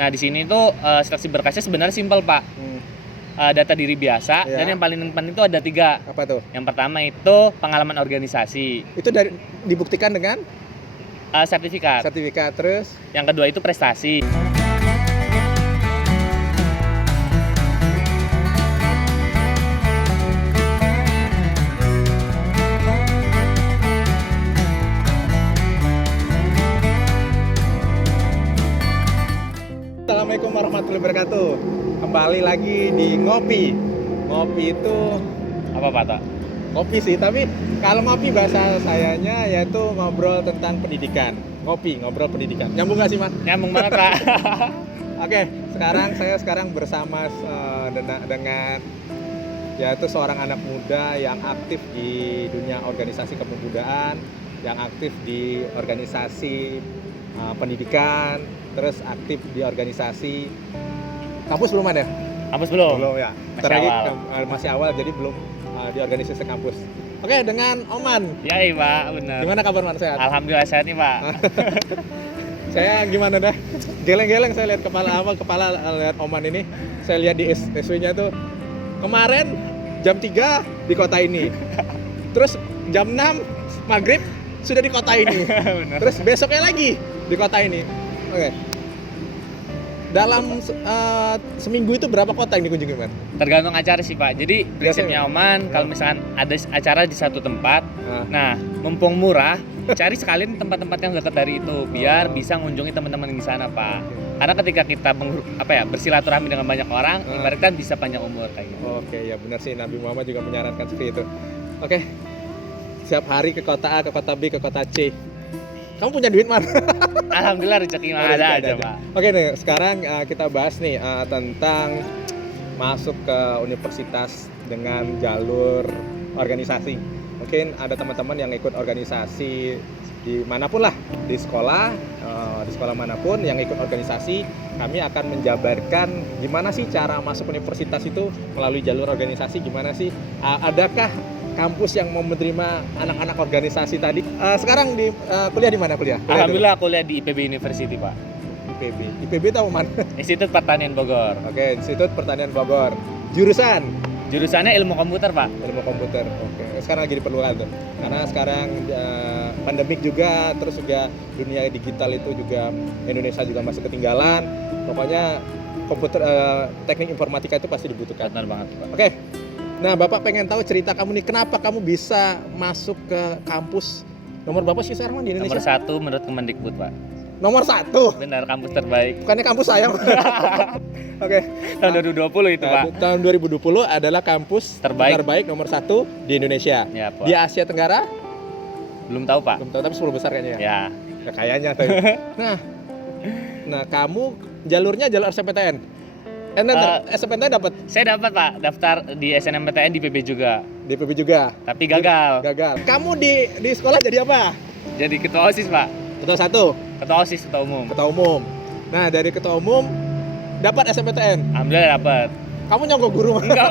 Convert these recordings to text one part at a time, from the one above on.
Nah, di sini tuh seleksi berkasnya sebenarnya simpel, Pak. Data diri biasa, dan yang paling penting itu ada 3. Apa tuh? Yang pertama itu pengalaman organisasi. Itu dibuktikan dengan Sertifikat. terus. Yang kedua itu prestasi. Assalamualaikum warahmatullahi wabarakatuh. Kembali lagi di Ngopi. Ngopi itu Apa, Pak? Tak? kopi sih, tapi kalau ngopi bahasa sayanya yaitu ngobrol tentang pendidikan. Ngopi, ngobrol pendidikan. Nyambung gak sih, Mas? Nyambung banget, Pak. Oke, saya bersama dengan yaitu seorang anak muda yang aktif di dunia organisasi kepemudaan, yang aktif di organisasi pendidikan, terus aktif di organisasi kampus belum ada? Kampus belum? Belum ya. Masih awal, jadi belum di organisasi kampus. Oke, dengan Oman. Ya, iya, Pak, benar. Gimana kabar, Man? Sehat? Alhamdulillah sehat nih, Pak. Saya gimana dah? Geleng-geleng saya lihat kepala lihat Oman ini. Saya lihat di SW-nya tuh kemarin jam 3 di kota ini. Terus jam 6 maghrib sudah di kota ini. Terus besoknya lagi di kota ini. Oke. Dalam seminggu itu berapa kota yang dikunjungi, Man? Tergantung acara sih, Pak. Jadi prinsipnya Oman, kalau misalkan ada acara di satu tempat, nah mumpung murah, cari sekalian tempat-tempat yang dekat dari itu, biar bisa mengunjungi teman-teman di sana, Pak. Karena ketika kita bersilaturahmi dengan banyak orang, ibaratkan bisa panjang umur kayak gitu. Oke, ya benar sih, Nabi Muhammad juga menyarankan seperti itu. Oke. Setiap hari ke kota A, ke kota B, ke kota C. Kamu punya duit, Man? Alhamdulillah rezeki mah ada aja, Pak. Oke nih, sekarang kita bahas nih tentang masuk ke universitas dengan jalur organisasi. Mungkin ada teman-teman yang ikut organisasi di manapun lah, di sekolah manapun yang ikut organisasi, kami akan menjabarkan gimana sih cara masuk universitas itu melalui jalur organisasi, gimana sih, adakah kampus yang mau menerima anak-anak organisasi tadi. Sekarang di kuliah di mana kuliah? Alhamdulillah kuliah di IPB University, Pak. IPB tahu mana? Institut Pertanian Bogor. Oke, Institut Pertanian Bogor. Jurusannya ilmu komputer, Pak. Ilmu komputer. Oke. Sekarang lagi diperlukan tuh. Karena sekarang pandemik juga, terus juga dunia digital itu juga Indonesia juga masih ketinggalan. Pokoknya komputer teknik informatika itu pasti dibutuhkan. Benar banget, Pak. Oke. Nah, Bapak pengen tahu cerita kamu nih, kenapa kamu bisa masuk ke kampus nomor berapa sih sekarang di Indonesia? Nomor 1 menurut Kemendikbud, Pak. Nomor 1? Benar, kampus terbaik. Bukannya kampus saya. Oke. Tahun 2020 itu, Pak. Tahun 2020 adalah kampus terbaik nomor 1 di Indonesia. Ya, Pak. Di Asia Tenggara? Belum tahu, Pak. Belum tahu, tapi 10 besar kayaknya ya. Ya kayaknya tuh. Nah, kamu jalurnya jalur SNMPTN. SNMPTN dapat? Saya dapat, Pak. Daftar di SNMPTN di PB juga. Di PB juga. Tapi gagal. Kamu di sekolah jadi apa? Jadi ketua OSIS, Pak. Ketua 1. Ketua OSIS, ketua umum. Ketua umum. Nah, dari ketua umum dapat SNMPTN. Alhamdulillah dapat. Kamu nyogok guru? Enggak.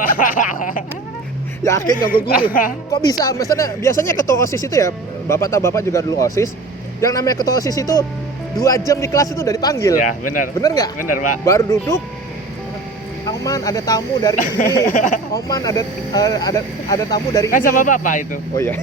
Yakin nyogok guru? Kok bisa? Biasanya ketua OSIS itu ya, Bapak juga dulu OSIS. Yang namanya ketua OSIS itu 2 jam di kelas itu udah dipanggil. Ya, benar. Bener nggak? Bener, Pak. Baru duduk, Oman ada tamu dari ini. Oman ada tamu dari kan ini. sama Bapak itu. Oh iya.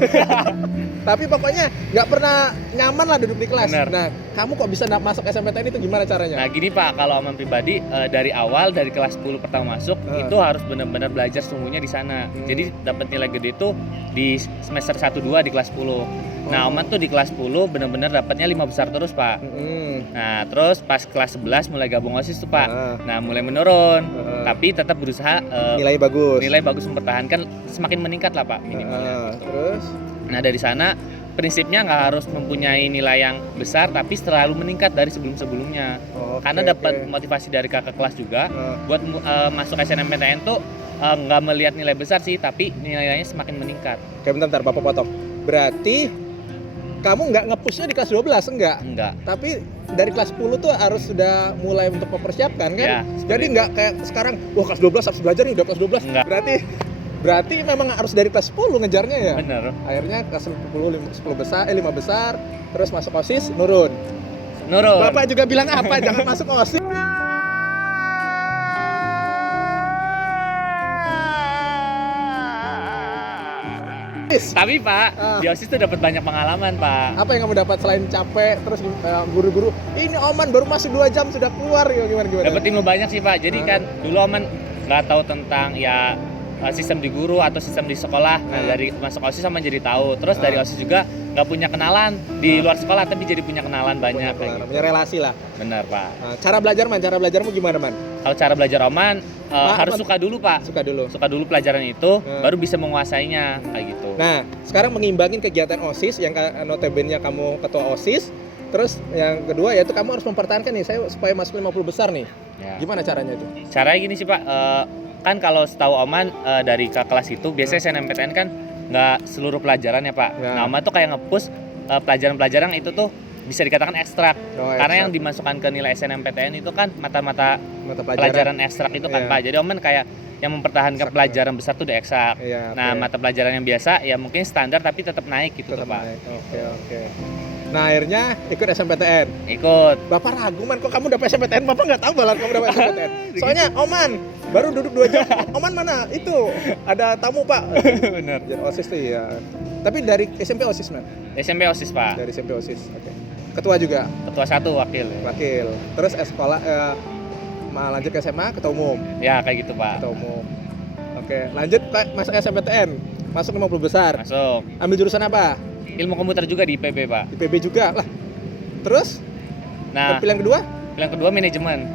Tapi pokoknya nggak pernah nyaman lah duduk di kelas. Bener. Nah, kamu kok bisa masuk SNMPTN itu gimana caranya? Nah, gini, Pak, kalau Oman pribadi dari awal dari kelas 10 pertama masuk itu harus benar-benar belajar sungguhnya di sana. Jadi dapat nilai gede itu di semester 1 2 di kelas 10. Nah, Oman tuh di kelas 10 benar-benar dapatnya 5 besar terus, Pak. Nah, terus pas kelas 11 mulai gabung OSIS tuh, Pak. Nah, mulai menurun. Tapi tetap berusaha nilai bagus mempertahankan, semakin meningkat lah, Pak, minimalnya. Terus nah, dari sana prinsipnya nggak harus mempunyai nilai yang besar, tapi selalu meningkat dari sebelum-sebelumnya. Karena dapat motivasi dari kakak kelas juga buat masuk SNMPTN tuh nggak melihat nilai besar sih, tapi nilainya semakin meningkat. Oke, bentar Bapak potong. Berarti kamu nggak nge-pushnya di kelas 12, enggak? Enggak. Tapi dari kelas 10 tuh harus sudah mulai untuk mempersiapkan kan? Ya, jadi nggak kayak sekarang, wah kelas 12 harus belajar nih, udah kelas 12. Enggak. Berarti memang harus dari kelas 10 ngejarnya ya? Bener. Akhirnya kelas 10 besar, 5 besar, terus masuk OSIS, nurun. Bapak juga bilang apa? Jangan masuk OSIS. OSIS. Tapi Pak, Ah. di OSIS tuh dapat banyak pengalaman Pak. Apa yang kamu dapat selain capek terus guru-guru ini Oman baru masuk 2 jam sudah keluar gimana? Dapat ilmu banyak sih Pak. Jadi Ah. kan dulu Oman nggak tahu tentang ya sistem di guru atau sistem di sekolah. Nah dari masuk OSIS Oman jadi tahu. Terus dari OSIS juga nggak punya kenalan di luar sekolah, tapi jadi punya kenalan banyak. Kayak gitu. Punya relasi lah. Benar Pak. Cara belajar Man, cara belajarmu gimana Man? Kalau cara belajar Oman harus Oman suka dulu Pak. suka dulu. Suka dulu pelajaran itu, baru bisa menguasainya kayak gitu. Nah, sekarang mengimbangin kegiatan OSIS yang notabene kamu ketua OSIS. Terus yang kedua yaitu kamu harus mempertahankan nih saya supaya masuk 50 besar nih. Ya. Gimana caranya itu? Caranya gini sih Pak, kan kalau setahu Oman dari ke kelas itu biasanya SNMPTN kan nggak seluruh pelajaran ya Pak. Ya. Nah Oman tuh kayak nge-push pelajaran-pelajaran yang itu tuh bisa dikatakan ekstrak. Oh, Karena yang dimasukkan ke nilai SNMPTN itu kan mata-mata mata pelajaran ekstrak itu kan Iya. Pak. Jadi Oman kayak yang mempertahankan Ekstrak, pelajaran besar tuh udah ekstrak. Iya, Nah oke. mata pelajaran yang biasa ya mungkin standar tapi tetap naik gitu tuh Tetap Pak. naik. Oke. Nah, akhirnya ikut SMPTN. Ikut. Bapak ragu Man, kok kamu dapat SMPTN? Bapak nggak tahu balan kamu dapat SMPTN. Soalnya Oman baru duduk 2 jam. Oman mana? Itu ada tamu Pak. Bener. Jadi OSIS tuh ya. Tapi dari SMP OSIS Man. SMP OSIS Pak. Dari SMP OSIS. Oke. Ketua juga, Ketua 1 wakil. wakil. Terus sekolah lanjut ke SMA ketua umum. Ya kayak gitu Pak. Ketua umum. Oke, lanjut masuk SMPTN. Masuk 50 besar. Masuk. Ambil jurusan apa? Ilmu komputer juga di IPB Pak. IPB juga lah. Terus Nah pilihan kedua yang kedua manajemen.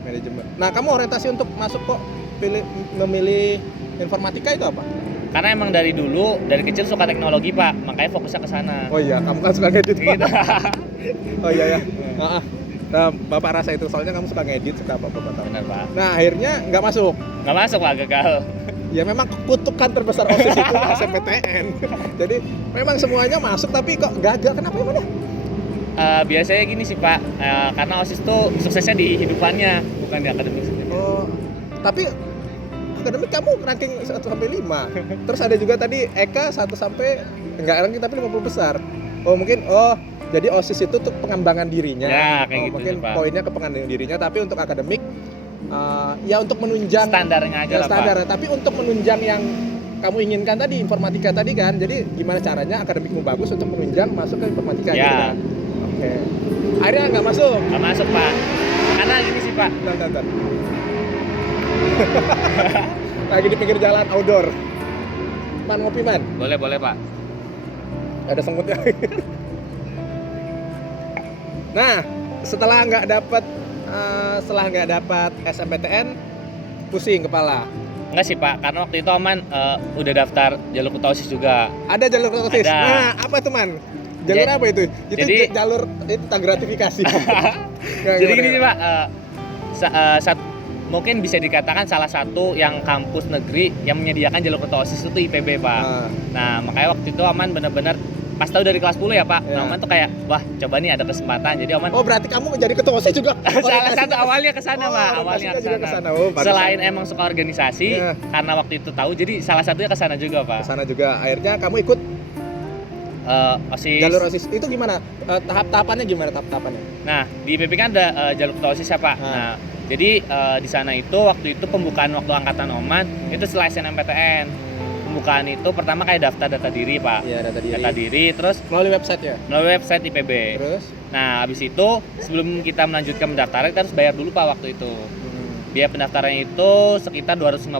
manajemen. Nah, kamu orientasi untuk masuk kok memilih informatika itu apa? Karena emang dari dulu dari kecil suka teknologi Pak, makanya fokusnya ke sana. Oh iya, kamu kan suka ngedit. Pak. Gitu. Oh iya ya. Nah, Bapak rasa itu soalnya kamu suka ngedit, suka apa tahu. Benar Pak. Nah, akhirnya nggak masuk. Nggak masuk Pak, gagal. Ya memang kutukan terbesar OSIS itu SMPTN. Jadi memang semuanya masuk tapi kok gagal. Kenapa emang ya? Biasanya gini sih Pak, karena OSIS tuh suksesnya di hidupannya, bukan di akademik. Oh, tapi akademik kamu ranking 1 sampai 5. Terus ada juga tadi Eka 1 sampai enggak ranking tapi 50 besar. Oh, mungkin jadi OSIS itu untuk pengembangan dirinya. Ya, kayak gitu mungkin sih, Pak. poinnya ke pengembangan dirinya, tapi untuk akademik ya untuk menunjang Standarnya aja lah standar, Pak. tapi untuk menunjang yang kamu inginkan tadi informatika tadi kan. Jadi gimana caranya akademikmu bagus untuk menunjang masuk ke informatika Ya. gitu kan. Oke. Akhirnya nggak masuk. Nggak masuk Pak. Karena gini sih Pak, Bentar. Lagi di pinggir jalan outdoor. Man, ngopi man. boleh Pak. Ada semutnya. Nah, setelah nggak dapat SMPTN, pusing kepala. Enggak sih Pak, karena waktu itu Oman udah daftar jalur ketua OSIS juga. Ada jalur OSIS. Ada. Nah, apa tuh man? Jalur apa itu? Itu jadi- jalur itu tak gratifikasi. Jadi gini sih Pak, mungkin bisa dikatakan salah satu yang kampus negeri yang menyediakan jalur ketua OSIS itu IPB Pak. Nah makanya waktu itu Oman benar-benar pas tahu dari kelas 10 ya Pak, Ya. Oman tuh kayak wah coba nih ada kesempatan. Jadi Oman Oh, berarti kamu jadi ketua OSIS juga? salah satu awalnya ke sana Pak, Oh, awalnya ke juga sana. Oh, pantesan. Selain emang suka organisasi, Ya. karena waktu itu tahu jadi salah satunya ke sana juga Pak. Ke sana juga. Akhirnya kamu ikut OSIS. jalur OSIS. Itu gimana? Tahap-tahapannya gimana tahap-tahapannya? Nah, di IPB kan ada jalur ketua OSIS ya Pak. Ah. Nah, jadi di sana itu waktu itu pembukaan waktu angkatan Oman itu setelah SNMPTN. Pembukaan itu pertama kayak daftar data diri Pak. Iya, data diri. Data diri terus Melalui website ya. melalui website IPB. Terus? Nah, habis itu sebelum kita melanjutkan pendaftaran kita harus bayar dulu Pak waktu itu. Biaya pendaftarannya itu sekitar 250.000.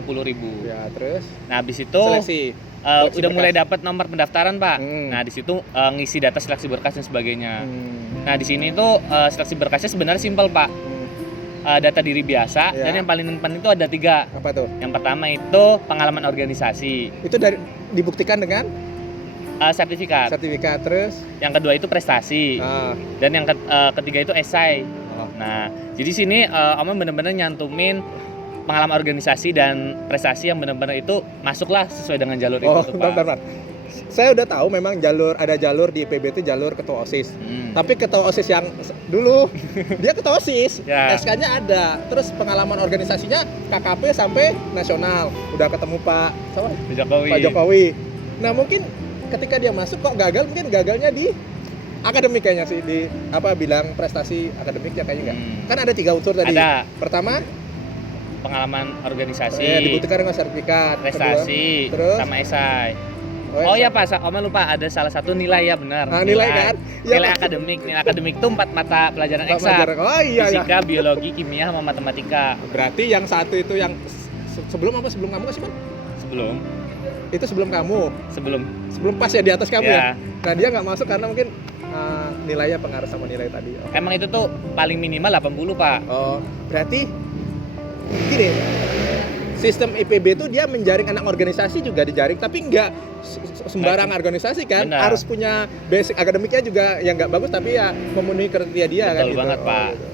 Ya, terus? Nah, habis itu Seleksi. Seleksi udah mulai berkas. dapat nomor pendaftaran Pak. Hmm. Nah, di situ ngisi data seleksi berkas dan sebagainya. Hmm. Nah, di sini tuh seleksi berkasnya sebenarnya simpel Pak. Data diri biasa Ya. dan yang paling penting itu ada 3. Apa tuh? Yang pertama itu pengalaman organisasi, Itu dibuktikan dengan sertifikat. sertifikat, terus? Yang kedua itu prestasi dan yang ketiga itu esai. Oh. Nah, jadi sini Oman benar-benar nyantumin pengalaman organisasi dan prestasi yang benar-benar itu masuklah sesuai dengan jalur itu tuh, Pak. bentar. Saya udah tahu memang ada jalur di IPB itu jalur ketua OSIS. Tapi ketua OSIS yang dulu dia ketua OSIS, Ya. SK-nya ada. Terus pengalaman organisasinya KKP sampai nasional. Udah ketemu Pak Jokowi. Nah, mungkin ketika dia masuk kok gagal, mungkin gagalnya di akademik kayaknya sih, di bilang prestasi akademiknya kayaknya enggak. Kan ada 3 unsur tadi. Ada Pertama, pengalaman organisasi, dibuktikan dengan sertifikat. prestasi, Kedua, terus? sama esai. Oh iya Pak, Oma lupa ada salah satu nilai ya benar. Nilai kan? Ya, nilai akademik. Nilai akademik itu 4 mata pelajaran eksak. Oh iya ya. Fisika, biologi, kimia, sama matematika. Berarti yang satu itu yang sebelum apa? Sebelum kamu nggak sih, Man? Sebelum. Itu sebelum kamu. Sebelum Pas ya di atas kamu ya. Ya. Nah, dia nggak masuk karena mungkin nilainya pengaruh sama nilai tadi. Oh. Emang itu tuh paling minimal 80 Pak. Oh, berarti gini, sistem IPB itu dia menjaring anak organisasi juga dijaring, tapi nggak sembarang organisasi kan. Benar. Harus punya basic akademiknya juga yang nggak bagus, tapi ya memenuhi kriteria dia. Betul kan gitu. banget, Pak. Gitu.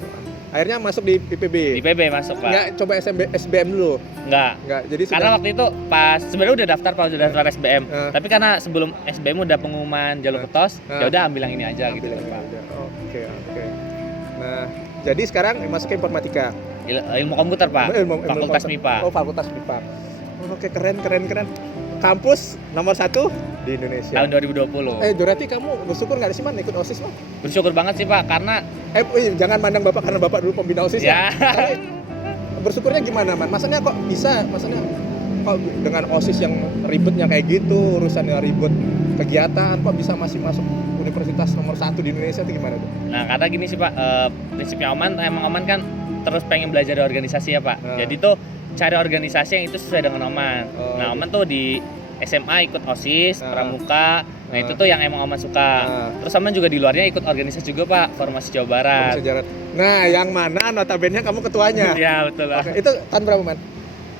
Akhirnya masuk di IPB. Di PB masuk Pak. Nggak coba SBM dulu. Nggak. Jadi Karena waktu itu pas sebenarnya udah daftar Pak, udah daftar SBM. Tapi karena sebelum SBM udah pengumuman jalur ketos, ya udah ambil yang ini aja gitu Pak. Oke. Nah, jadi sekarang masuk ke informatika. Ilmu komputer Pak. Fakultas MIPA. Oh, Fakultas MIPA. Oke, keren. Kampus nomor 1 di Indonesia. Tahun 2020. Berarti kamu bersyukur nggak sih, Man, ikut OSIS, Man? Bersyukur banget sih Pak, karena Jangan mandang Bapak karena Bapak dulu pembina OSIS ya. Ya. Tapi bersyukurnya gimana, Man? Maksudnya kok dengan OSIS yang ribetnya kayak gitu, urusannya ribet, kegiatan, kok bisa masih masuk universitas nomor 1 di Indonesia itu gimana tuh? Nah, karena gini sih Pak, prinsipnya Oman kan terus pengen belajar di organisasi ya Pak. Jadi tuh cari organisasi yang itu sesuai dengan Oman. Nah, Oman tuh di SMA ikut OSIS, Pramuka. Nah, itu tuh yang emang Oman suka. Terus Oman juga di luarnya ikut organisasi juga Pak, Formasi Jawa Barat. Nah, yang mana notabene kamu ketuanya? Iya, betul Pak. Oke, itu tahun berapa, Man?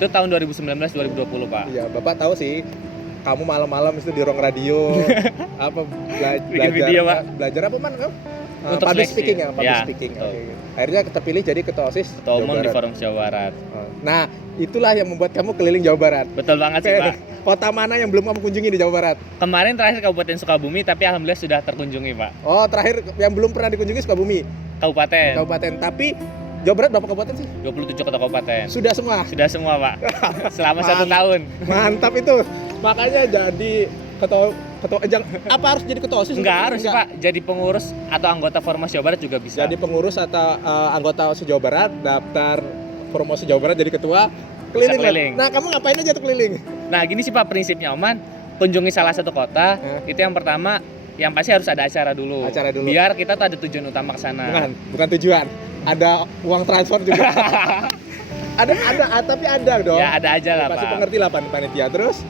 Itu tahun 2019-2020 Pak. Iya, Bapak tahu sih. Kamu malam-malam itu di ruang radio apa Bikin video, Pak. Belajar apa, Man? Untuk public seleksi. speaking ya, public Ya, speaking. betul. Oke. Akhirnya terpilih jadi ketua OSIS Ketua Umum Jawa di Barat. Forum Jawa Barat. Nah, itulah yang membuat kamu keliling Jawa Barat. Betul banget sih Pak. Kota mana yang belum kamu kunjungi di Jawa Barat? Kemarin terakhir Kabupaten Sukabumi, tapi alhamdulillah sudah terkunjungi Pak. Oh, terakhir yang belum pernah dikunjungi Sukabumi. Kabupaten. Tapi Jawa Barat berapa kabupaten sih? 27 kota kabupaten. Sudah semua. Sudah semua Pak. Selama 1 tahun. Mantap itu. Makanya jadi apa harus jadi ketua OSIS? Enggak harus Pak. Jadi pengurus atau anggota Formasi Jawa Barat juga bisa. Jadi pengurus atau anggota OSIS Jawa Barat, daftar promosi Jawa Barat jadi ketua, keliling. Nah, kamu ngapain aja tuh keliling? Nah, gini sih Pak prinsipnya Oman, kunjungi salah satu kota, itu yang pertama yang pasti harus ada acara dulu. Biar kita tuh ada tujuan utama ke sana. Bukan tujuan. Ada uang transfer juga. Tapi ada dong. Ya, ada aja lah, pasti Pak. pengerti lah panitia. Terus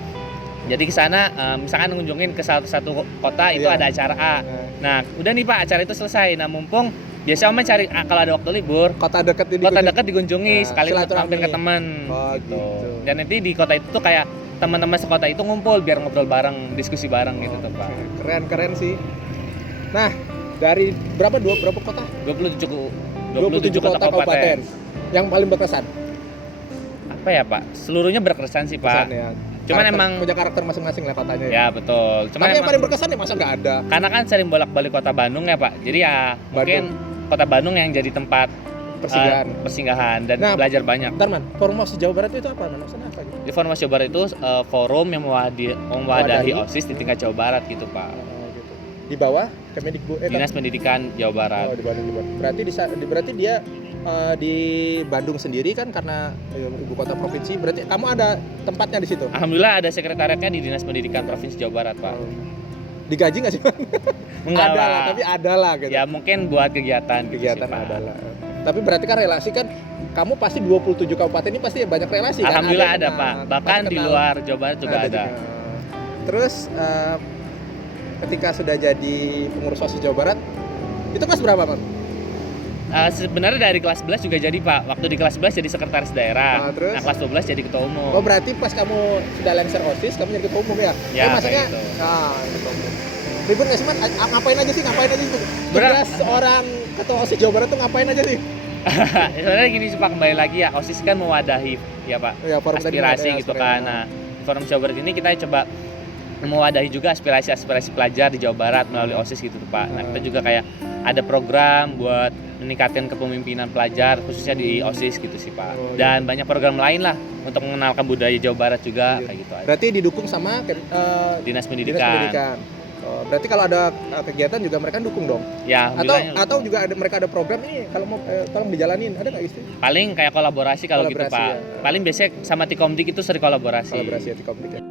jadi ke sana misalkan ngunjungin ke salah satu kota itu ada acara A. Nah, udah nih Pak, acara itu selesai. Nah, mumpung biasa Om cari kalau ada waktu libur, kota dekat dikunjungi sekali mampir ke teman gitu. Dan nanti di kota itu tuh kayak teman-teman sekota itu ngumpul biar ngobrol bareng, diskusi bareng gitu tuh Pak. Keren sih. Nah, dari berapa kota? 27 kota kabupaten. Yang paling berkesan? Apa ya Pak? Seluruhnya berkesan sih Pak. Ya. Cuman emang punya karakter masing-masing lah kotanya. Ya betul. Cuman yang paling berkesan ya masa nggak ada? Karena kan sering bolak-balik kota Bandung ya Pak. Jadi ya mungkin kota Bandung yang jadi tempat persinggahan dan belajar banyak. Bentar, Man, Formasi Jawa Barat itu apa? Maksudnya apa gitu? Di Formasi Jawa Barat itu forum yang mewadahi OSIS di tingkat Jawa Barat gitu Pak. Gitu. Di bawah Kemendikbud Dinas Pendidikan Jawa Barat. Oh, di Bandung. Berarti dia di Bandung sendiri kan karena ibu kota provinsi. Berarti kamu ada tempatnya di situ? Alhamdulillah ada sekretariatnya di Dinas Pendidikan Provinsi Jawa Barat, Pak. Digaji nggak sih, Man? Enggak ada lah. Tapi ada lah gitu. Ya mungkin buat kegiatan gitu sih, ada lah. Tapi berarti kan relasi kan kamu pasti 27 kabupaten ini pasti banyak relasi kan? Alhamdulillah ada Pak. Bahkan di luar Jawa Barat juga ada. Terus ketika sudah jadi pengurus OSIS Jawa Barat, itu kelas berapa, Man? Sebenarnya dari kelas 11 juga jadi Pak. Waktu di kelas 11 jadi sekretaris daerah. Terus? Nah, kelas 12 jadi ketua umum. Oh, berarti pas kamu sudah lengser OSIS, kamu jadi ketua umum ya? Ya, maksudnya gitu. Ketua umum. Ribut nggak sih, Man? Ngapain aja sih? Tugas seorang ketua OSIS Jawa Barat tuh ngapain aja sih? Sebenarnya gini sih Pak, kembali lagi ya, OSIS kan mewadahi ya Pak, aspirasi gitu kan. Nah, Forum Jawa Barat ini kita coba mewadahi juga aspirasi pelajar di Jawa Barat melalui OSIS gitu Pak. Nah, kita juga kayak ada program buat meningkatkan kepemimpinan pelajar khususnya di OSIS gitu sih Pak. Dan banyak program lain lah untuk mengenalkan budaya Jawa Barat juga kayak gitu aja. Berarti didukung sama Dinas Pendidikan. Oh, berarti kalau ada kegiatan juga mereka dukung dong. Ya, atau juga mereka ada program ini kalau mau tolong dijalanin, ada nggak istilah? Paling kayak kolaborasi kalau gitu Pak. Ya. Paling biasanya sama Tikomdik itu sering kolaborasi. Ya Tikomdik ya.